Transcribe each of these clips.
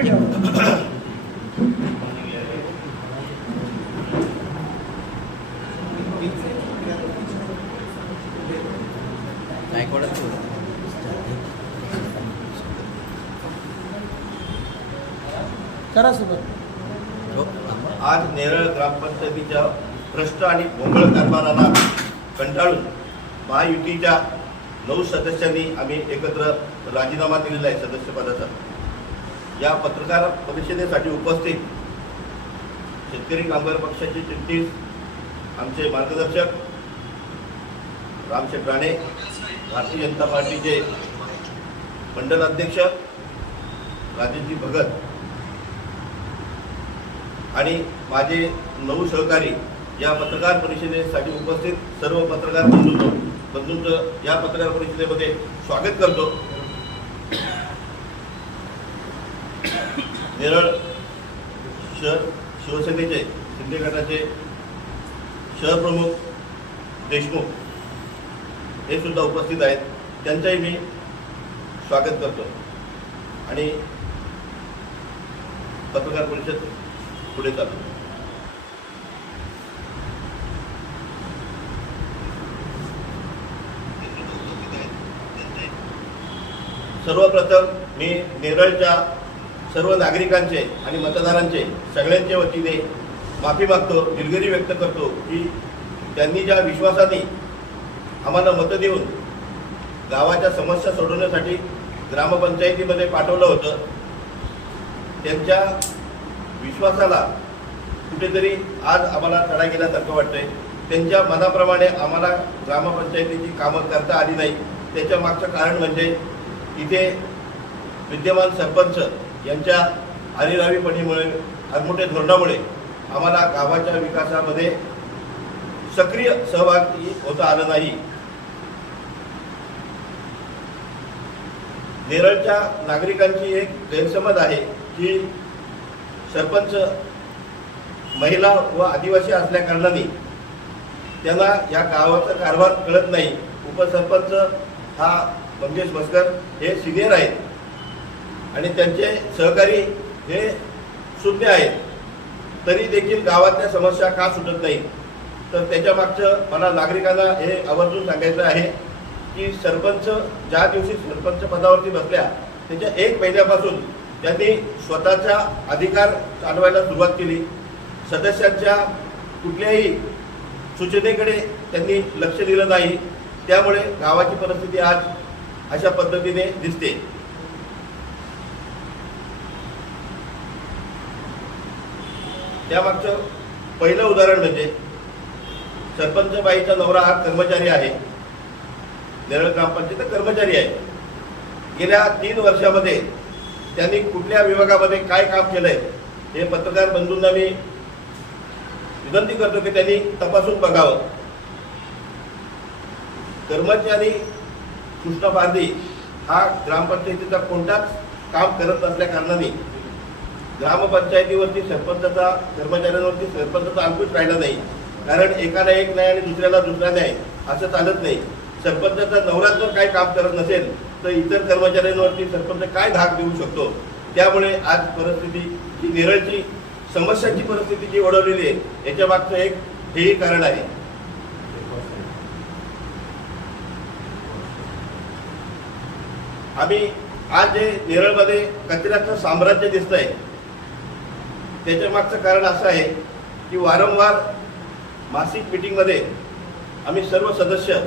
करा सुरुवात. आज नेरळ ग्रामपंचायतीच्या भ्रष्ट आणि भोंगळ कारभाराला कंटाळून महायुतीच्या नऊ सदस्यांनी आम्ही एकत्र राजीनामा दिलेला आहे सदस्यपदाचा. या पत्रकार परिषदेसाठी उपस्थित शेतकरी कामगार पक्षाचे चिटणीस आमचे मार्गदर्शक रामशेठ राणे भारतीय जनता पार्टीचे मंडल अध्यक्ष राजेशजी भगत आणि माझे नऊ सहकारी या पत्रकार परिषदेसाठी उपस्थित सर्व पत्रकार बंधूंचं बंधूंचं या पत्रकार परिषदेमध्ये स्वागत करतो. नेरळ शहर शिवसेनेचे शिंदे गटाचे शहरप्रमुख देशमुख हे सुद्धा उपस्थित आहेत. त्यांचंही मी स्वागत करतो. आणि पत्रकार परिषद पुढे चालू. सर्वप्रथम मी नेरळच्या सर्व नागरिकांचे आणि मतदारांचे सगळ्यांच्या वतीने माफी मागतो दिलगिरी व्यक्त करतो की त्यांनी ज्या विश्वासाने आम्हाला मतं देऊन गावाच्या समस्या सोडवण्यासाठी ग्रामपंचायतीमध्ये पाठवलं होतं त्यांच्या विश्वासाला कुठेतरी आज आम्हाला तडा गेल्यासारखं वाटतंय. त्यांच्या मनाप्रमाणे आम्हाला ग्रामपंचायतीची कामं करता आली नाही. त्याच्या मागचं कारण म्हणजे इथे विद्यमान सरपंच यांच्या हरिरावीपणीमुळे आडमोठे धोरणामुळे आम्हाला गावाच्या विकासामध्ये सक्रिय सहभागी होता आलं नाही. नेरळच्या नागरिकांची एक गैरसमज आहे की सरपंच महिला व आदिवासी असल्याकारणाने त्यांना या गावाचा कारभार कळत नाही. उपसरपंच हा मंगेश भस्कर हे सिनियर आहेत. आणि त्यांचे सहकारी हे शून्य आहेत. तरी देखील गावातल्या समस्या का सुटत नाही? तर त्याच्या मागचं मला नागरिकांना हे आवर्जून सांगायचं आहे की सरपंच ज्या दिवशी सरपंच पदावरती बसल्या त्याच्या एक महिन्यापासून त्यांनी स्वतःचा अधिकार चालवायला सुरुवात केली. सदस्यांच्या कुठल्याही सूचनेकडे त्यांनी लक्ष दिलं नाही. त्यामुळे गावाची परिस्थिती आज अशा पद्धतीने दिसते. त्यामागचं पहिलं उदाहरण म्हणजे सरपंच बाईचा नवरा हा कर्मचारी आहे. नेरळ ग्रामपंचायत कर्मचारी आहे. गेल्या तीन वर्षामध्ये त्यांनी कुठल्या विभागामध्ये काय काम केलंय हे पत्रकार बंधूंना मी विनंती करतो की त्यांनी तपासून बघावं. कर्मचारी कृष्ण पारधी हा ग्रामपंचायतीचा कोणताच काम करत नसल्या कारणाने ग्रामपंचायतीवरती सरपंचाचा कर्मचाऱ्यांवरती सरपंचाचा अंकुश राहिला नाही. कारण एकाला एक नाही आणि दुसऱ्याला दुसरा नाही असं चालत नाही. सरपंचाचा नवराच जर काय काम करत नसेल तर इतर कर्मचाऱ्यांवरती सरपंच काय धाक देऊ शकतो? त्यामुळे आज परिस्थिती ही नेरळची समस्यांची परिस्थिती जी ओढवलेली आहे याच्या मागचं एक हेही कारण आहे. आम्ही आज जे नेरळमध्ये कचऱ्याचं साम्राज्य दिसत आहे मागचं कारण असं आहे की वारंवार मासिक मिटिंगमध्ये आम्ही सर्व सदस्य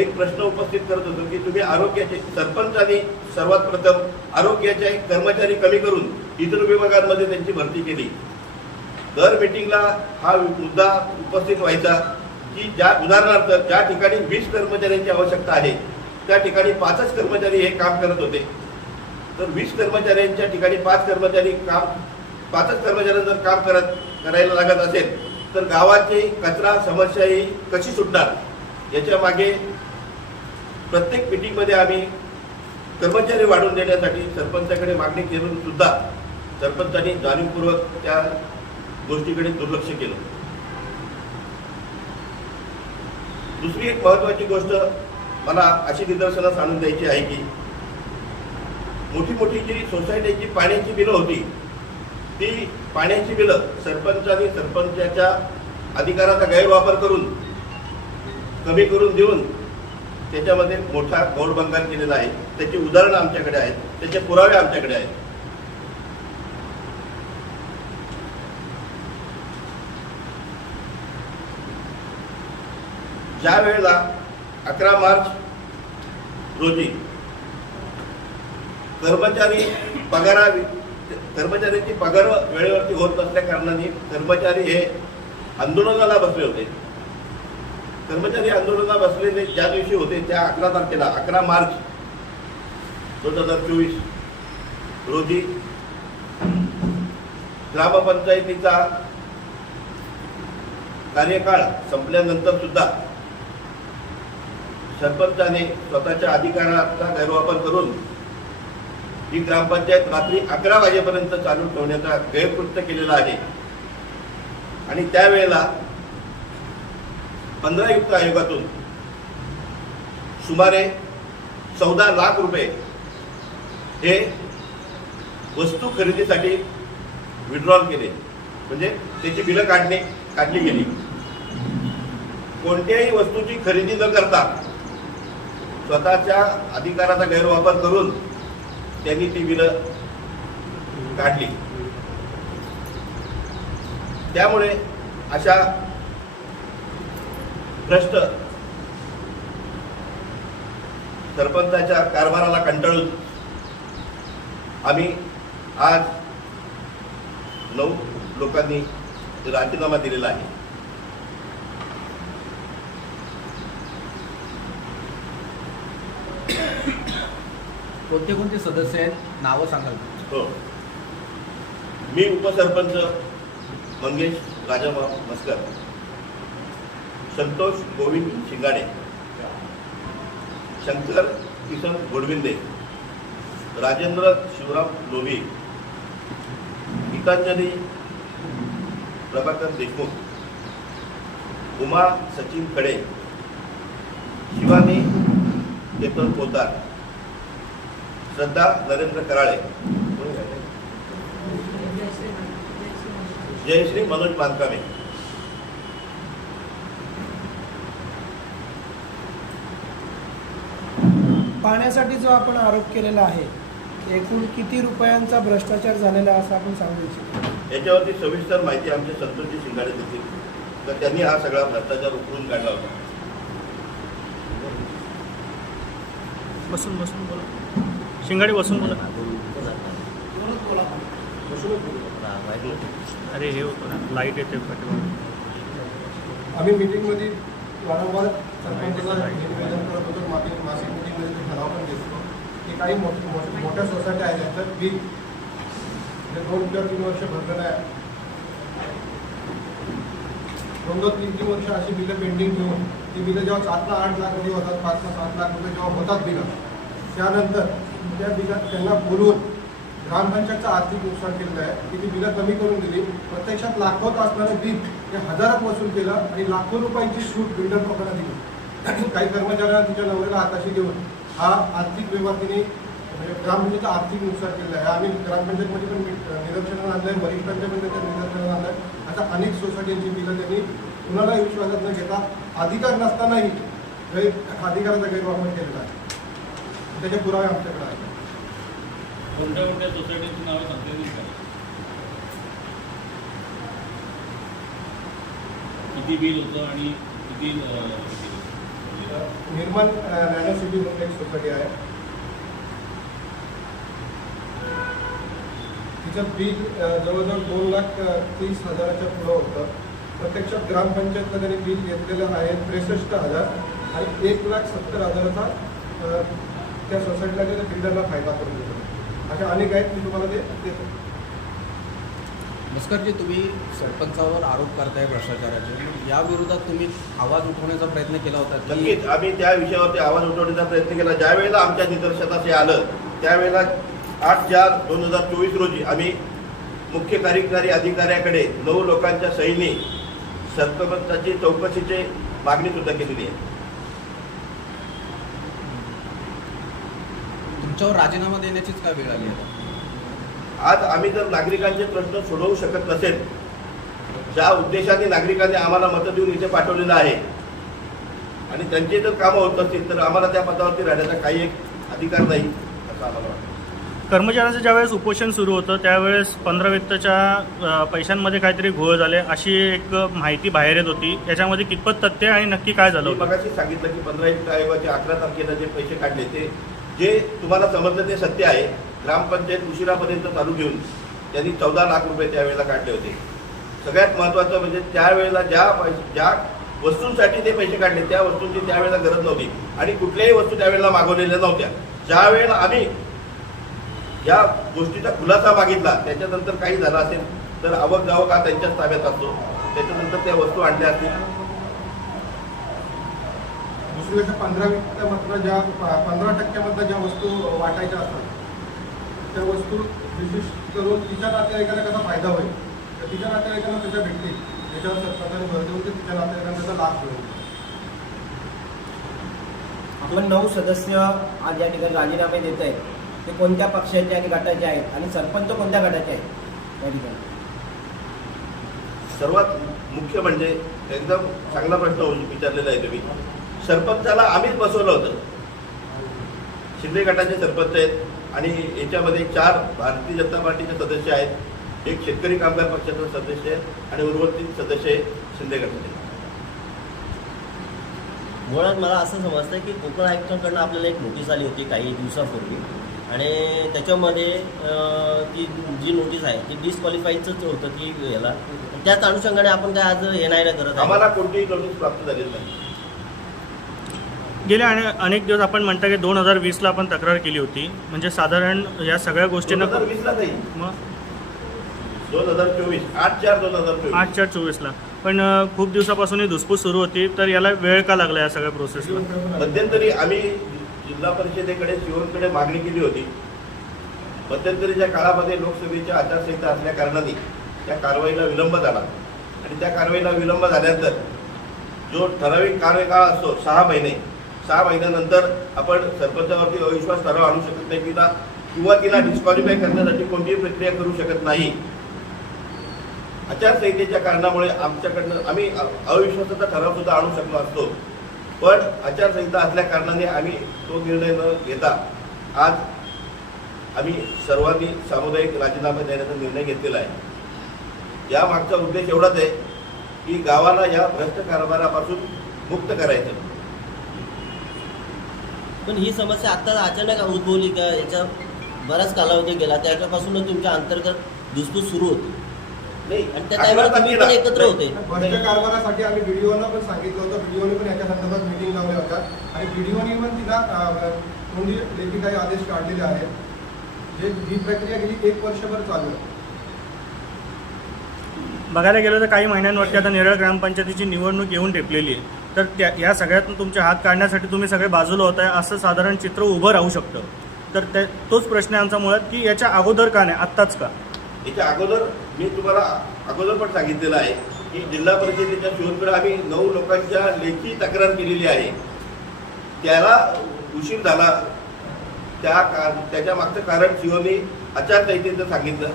एक प्रश्न उपस्थित करत होतो की तुम्ही आरोग्याचे सरपंचांनी सर्वात प्रथम आरोग्याचे कर्मचारी कमी करून इतर विभागांमध्ये त्यांची भरती केली. दर मिटिंगला हा मुद्दा उपस्थित व्हायचा की ज्या उदाहरणार्थ ज्या ठिकाणी वीस कर्मचाऱ्यांची आवश्यकता आहे त्या ठिकाणी पाचच कर्मचारी हे काम करत होते. तर वीस कर्मचाऱ्यांच्या ठिकाणी पाच कर्मचारी काम पाचच कर्मचारी जर काम करत करायला लागत असेल तर गावाची कचरा समस्या ही कशी सुटणार? याच्या मागे प्रत्येक मिटिंगमध्ये आम्ही कर्मचारी वाढवून देण्यासाठी सरपंचाकडे मागणी करून सुद्धा सरपंचांनी जाणीवपूर्वक त्या गोष्टीकडे दुर्लक्ष केलं. दुसरी एक महत्वाची गोष्ट मला अशी निदर्शनास आणून द्यायची आहे की मोठी मोठी जी सोसायटीची पाण्याची बिलं होती ती पाण्याची बिलं सरपंचाने सरपंचाच्या अधिकाराचा गैरवापर करून कमी करून देऊन त्याच्यामध्ये मोठा गौरभंगार केलेला आहे. त्याची उदाहरणं आमच्याकडे आहेत. त्याचे पुरावे आमच्याकडे आहेत. ज्या वेळेला अकरा मार्च रोजी कर्मचारी पगारा कर्मचाऱ्यांची पगार वेळेवरती होत नसल्या कारणाने कर्मचारी हे आंदोलनाला बसले होते. कर्मचारी आंदोलनाला बसलेले ज्या दिवशी होते त्या अकरा तारखेला अकरा मार्च दोन हजार चोवीस रोजी ग्रामपंचायतीचा कार्यकाळ संपल्यानंतर सुद्धा सरपंचाने स्वतःच्या अधिकाराचा गैरवापर करून ही ग्रामपंचायत रात्री अकरा वाजेपर्यंत चालू ठेवण्याचा गैरकृत्य केलेला आहे. आणि त्यावेळेला पंधरा युक्त आयोगातून सुमारे चौदा लाख रुपये हे वस्तू खरेदीसाठी विड्रॉल केले. म्हणजे त्याची बिलं काढणे काढली गेली. कोणत्याही वस्तूची खरेदी न करता स्वतःच्या अधिकाराचा गैरवापर करून त्यांनी ती बिलं काढली त्यामुळे अशा भ्रष्ट सरपंचाच्या कारभाराला कंटाळून आम्ही आज नऊ लोकांनी राजीनामा दिलेला आहे. कोणते कोणते सदस्य आहेत नावं सांगाल हो. मी उपसरपंच मंगेश राजा मस्कर संतोष गोविंद शिंगाडे. शंकर किसन गोडविंदे. राजेंद्र शिवराम लोभी. गीतांजली प्रभाकर देशमुख. उमा सचिन खडे. शिवानी केतन पोतार. श्रद्धा नरेंद्र कराळे. जयश्री मनोज बांधकामे. पाण्यासाठी जो आपण आरोप केलेला आहे एकूण किती रुपयांचा भ्रष्टाचार झालेला आहे असं आपण सांगू इच्छितो? याच्यावरती सविस्तर माहिती आमचे संतोषजी शिंगाडे देतील. तर त्यांनी हा सगळा भ्रष्टाचार उकळून काढला होता. बसून बसून बोला. शिंगाडी बसून बोला. अरे हे होतं ना. लाइट येते आम्ही मीटिंगमध्ये वारंवार सरपंचाला निवेदन करत होतो. मागील मासिक मीटिंगमध्ये ठराव पण दिसतो की काही मोठ- मोठ्या सोसायट्या आहेत. त्यांचं बिल जे दोन किंवा तीन वर्ष भरलेलं आहे. दोन दोन तीन तीन वर्ष अशी बिलं पेंडिंग ठेवून ती बिलं जेव्हा सात आठ लाख रुपये होतात पाच सात लाख रुपये जेव्हा होतात बिलं त्यानंतर त्या बिला त्यांना बोलवून ग्रामपंचायतचं आर्थिक नुकसान केलेलं आहे. की ती बिलं कमी करून दिली. प्रत्यक्षात लाखोत असणारं बिल हे हजारात वसूल केलं आणि लाखो रुपयांची सूट बिल्डर पकडा दिली. काही कर्मचाऱ्यांना तिच्या नवऱ्याला हाताशी देऊन हा आर्थिक व्यवहार तिने म्हणजे ग्रामपंचायतचं आर्थिक नुकसान केलेलं आहे. आम्ही ग्रामपंचायतमध्ये पण मी- निदर्शनाला आणलं आहे वरिष्ठांच्या पण त्याच्या निदर्शनाला आणलं आहे आता अनेक सोसायटींची बिलं त्यांनी कुणालाही विश्वासात न घेता अधिकार नसतानाही गैर अधिकाराचा गैरवापर केलेला आहे. त्याचे पुरावे आमच्याकडे कोणत्या कोणत्या सोसायटीची नावं सांगते किती बिल होतं आणि किती निर्मल नॅनो सिटी म्हणून एक सोसायटी आहे. तिचं बिल जवळजवळ दोन लाख तीस हजाराच्या पुढं होतं. प्रत्यक्षात ग्रामपंचायतला त्यांनी बिल घेतलेलं आहे त्रेसष्ट हजार आणि एक लाख सत्तर हजाराचा त्या सोसायटीला त्या बिल्डरला फायदा करून देतो अशा अनेक आहेत मी तुम्हाला ते देतो. मस्करजी तुम्ही सरपंचावर आरोप करताय भ्रष्टाचाराचे. या विरोधात तुम्ही आवाज उठवण्याचा प्रयत्न केला होता नक्कीच आम्ही त्या विषयावरती आवाज उठवण्याचा प्रयत्न केला. ज्या वेळेला आमच्या निदर्शनास हे आलं त्यावेळेला आठ चार दोन हजार चोवीस रोजी आम्ही मुख्य कार्यकारी अधिकाऱ्याकडे नऊ लोकांच्या सहीने सरपंचाची चौकशीची मागणी सुद्धा केलेली आहे. तुमच्यावर राजीनामा देण्याचीच का वेळ आली आहे आज आम्ही जर नागरिकांचे प्रश्न सोडवू शकत नसेल ज्या उद्देशाने नागरिकांनी आम्हाला मतं देऊन इथे पाठवलेलं आहे आणि त्यांची जर कामं होत नसतील तर आम्हाला त्या पदावरती राहण्याचा काही एक अधिकार नाही असं आम्हाला वाटतं. कर्मचाऱ्यांचं ज्यावेळेस उपोषण सुरू होतं त्यावेळेस पंधरा वित्तच्या अ, पैशांमध्ये काहीतरी घोळ झाले अशी एक माहिती बाहेर येत होती. याच्यामध्ये कितपत तथ्य आहे आणि नक्की काय झालं मगाशी सांगितलं की पंधरा वित्त आयोगाचे अकरा तारखेला जे पैसे काढले ते जे तुम्हाला समजलं ते सत्य आहे ग्रामपंचायत उशिरापर्यंत चालू घेऊन त्यांनी चौदा लाख रुपये त्यावेळेला काढले होते. सगळ्यात महत्त्वाचं म्हणजे त्यावेळेला ज्या पैसे ज्या वस्तूंसाठी ते पैसे काढले त्या वस्तूंची त्यावेळेला गरज नव्हती आणि कुठल्याही वस्तू त्यावेळेला मागवलेल्या नव्हत्या. ज्या वेळेला आम्ही या गोष्टीचा खुलासा मागितला त्याच्यानंतर काही झालं असेल तर आवक जावक हा त्यांच्याच ताब्यात असतो. त्याच्यानंतर त्या वस्तू आणल्या असतील. दुसरी गोष्ट पंधरा वित्तमधनं ज्या पंधरा टक्क्यामधनं ज्या वस्तू वाटायच्या असतात त्या वस्तू विशिष्ट करून तिच्या नातेवाईकाला कसा फायदा होईल? तर तिच्या नातेवाईकांना त्याच्या भेटतील? त्याच्यावर सरकारने भर देऊन ते तिच्या नातेवाईकांना त्याचा लाभ होईल आपण नऊ सदस्य आज या ठिकाणी राजीनामे देत आहेत. ते कोणत्या पक्षाचे आणि गटाचे आहेत? आणि सरपंच कोणत्या गटाचे आहेत? या ठिकाणी. सर्वात मुख्य म्हणजे एकदम चांगला प्रश्न विचारलेला आहे तुम्ही. सरपंचाला आम्हीच बसवलं होतं. शिंदे गटाचे सरपंच आहेत आणि याच्यामध्ये चार भारतीय जनता पार्टीचे सदस्य आहेत. एक शेतकरी कामगार पक्षाचा सदस्य आहे आणि उर्वरित सदस्य आहे शिंदे गटाचे. मुळात मला असं समजतं की कोकण आयुक्तांकडनं आपल्याला एक नोटीस आली होती काही दिवसापूर्वी. आणि त्याच्यामध्ये ती जी नोटीस आहे ती डिस्क्वालिफाईडच होतं की याला. त्याच अनुषंगाने आपण काय आज नाही करत आम्हाला कोणतीही नोटीस प्राप्त झालेली नाही. गेल्या अने अनेक दिवस आपण म्हणता की दोन हजार वीसला आपण तक्रार केली होती. म्हणजे साधारण या सगळ्या दोन गोष्टींना हजार वीसला नाही. मग दोन हजार चोवीस. आठ चार दोन हजार चोवीस. आठ चार चोवीसला. पण अ, खूप दिवसापासून ही धुसफूस सुरू होती तर याला वेळ का लागला या सगळ्या प्रोसेसला मध्यंतरी आम्ही जिल्हा परिषदेकडे शिवणकडे मागणी केली होती. मध्यंतरीच्या काळामध्ये लोकसभेच्या आचारसंहिता असल्या कारणाने त्या कारवाईला विलंब झाला. आणि त्या कारवाईला विलंब झाल्यानंतर जो ठराविक कार्यकाळ असतो सहा महिने सहा महिन्यानंतर आपण सरपंचावरती अविश्वास ठराव आणू शकत नाही तिला किंवा तिला डिस्क्वालिफाय करण्यासाठी कोणतीही प्रक्रिया करू शकत नाही. आचारसंहितेच्या कारणामुळे आमच्याकडनं आम्ही अविश्वासाचा ठराव सुद्धा आणू शकलो असतो. पण आचारसंहिता असल्या कारणाने आम्ही तो निर्णय न घेता आज आम्ही सर्वांनी सामुदायिक राजीनामा देण्याचा निर्णय घेतलेला आहे. या मागचा उद्देश एवढाच आहे की गावाला या भ्रष्ट कारभारापासून मुक्त करायचं. पण ही समस्या आता अचानक उद्भवली का याच्या बराच कालावधी गेला. त्याच्यापासूनच तुमच्या अंतर्गत धुसफूस सुरू होती. नाही. आणि त्या टायमाला तुम्ही पण एकत्र होते. भ्रष्ट कारभारासाठी आम्ही व्हिडिओला पण सांगितलं होतं. व्हिडिओने पण याच्या संदर्भात मिटिंग लावल्या होत्या. आणि व्हिडिओने पण तिला म्हणजे लेखी काही आदेश काढलेले आहेत. जे ही प्रक्रिया गेली एक वर्षभर चालू आहे. बघायला गेलं तर काही महिन्यांवरती आता नेरळ ग्रामपंचायतीची निवडणूक येऊन टेपलेली आहे. तर त्या या सगळ्यातून तुमचे हात काढण्यासाठी तुम्ही सगळे बाजूला होत आहे असं साधारण चित्र उभं राहू शकतं. तर त्या तोच प्रश्न आहे आमचा मुळात की याच्या अगोदर का नाही आत्ताच का? याच्या अगोदर मी तुम्हाला अगोदर पण सांगितलेलं आहे की जिल्हा परिषदेच्या शिवणकडे आम्ही नऊ लोकांच्या लेखी तक्रार केलेली आहे. त्याला उशीर झाला. त्या का त्याच्या मागचं कारण शिवनी आचारसंहितेचं सांगितलं.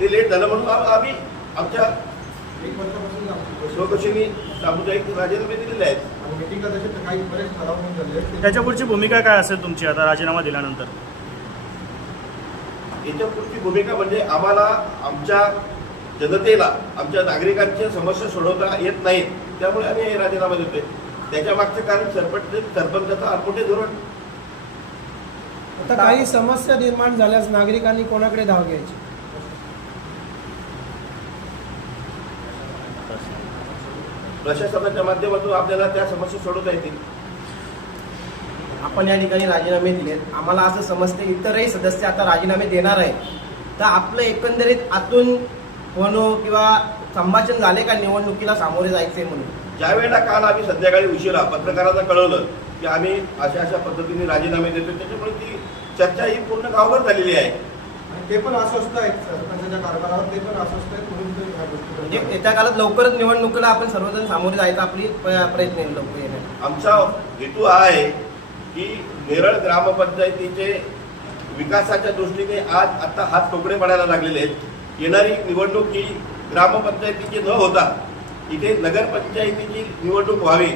ते लेट झालं म्हणून आम्ही आमच्या सामुदायिक राजीनामे दिलेले आहेत. त्याच्या पुढची भूमिका काय असेल तुमची आता राजीनामा दिल्यानंतर? याच्या पुढची भूमिका म्हणजे आम्हाला आमच्या जनतेला आमच्या नागरिकांच्या समस्या सोडवता येत नाहीत. त्यामुळे आम्ही हे राजीनामा देतोय. त्याच्या मागचं कारण सरपंच सरपंचाचं आरपोटे धोरण. आता काही समस्या निर्माण झाल्यास नागरिकांनी कोणाकडे धाव घ्यायची? प्रशासनाच्या माध्यमातून आपल्याला त्या समस्या सोडवता येतील. आपण या ठिकाणी राजीनामे दिलेत. आम्हाला असं समजतं इतरही सदस्य आता राजीनामे देणार आहेत. तर आपलं एकंदरीत आतून होणं किंवा संभाषण झाले का निवडणुकीला सामोरे जायचे म्हणून? ज्या वेळेला काल आम्ही संध्याकाळी उशिरा पत्रकारांना कळवलं की आम्ही अशा अशा पद्धतीने राजीनामे देतो त्याच्यामुळे ती चर्चा ही पूर्ण गावभर झालेली आहे. ते पण अस्वस्थ आहेत सरपंचाच्या कारभारावर ते पण अस्वस्थ आहेत म्हणून ते ह्या गोष्टी म्हणजे. येत्या काळात लवकरच निवडणुकीला आपण सर्वजण सामोरे जायचा आपली प- प्रयत्न आहे लवकर येण्याचा. आमचा हेतू हा आहे की नेरळ ग्रामपंचायतीचे विकासाच्या दृष्टीने आज आता हात टोकडे पडायला लागलेले आहेत. येणारी निवडणूक ही ग्रामपंचायतीची न होता इथे नगरपंचायतीची निवडणूक व्हावी.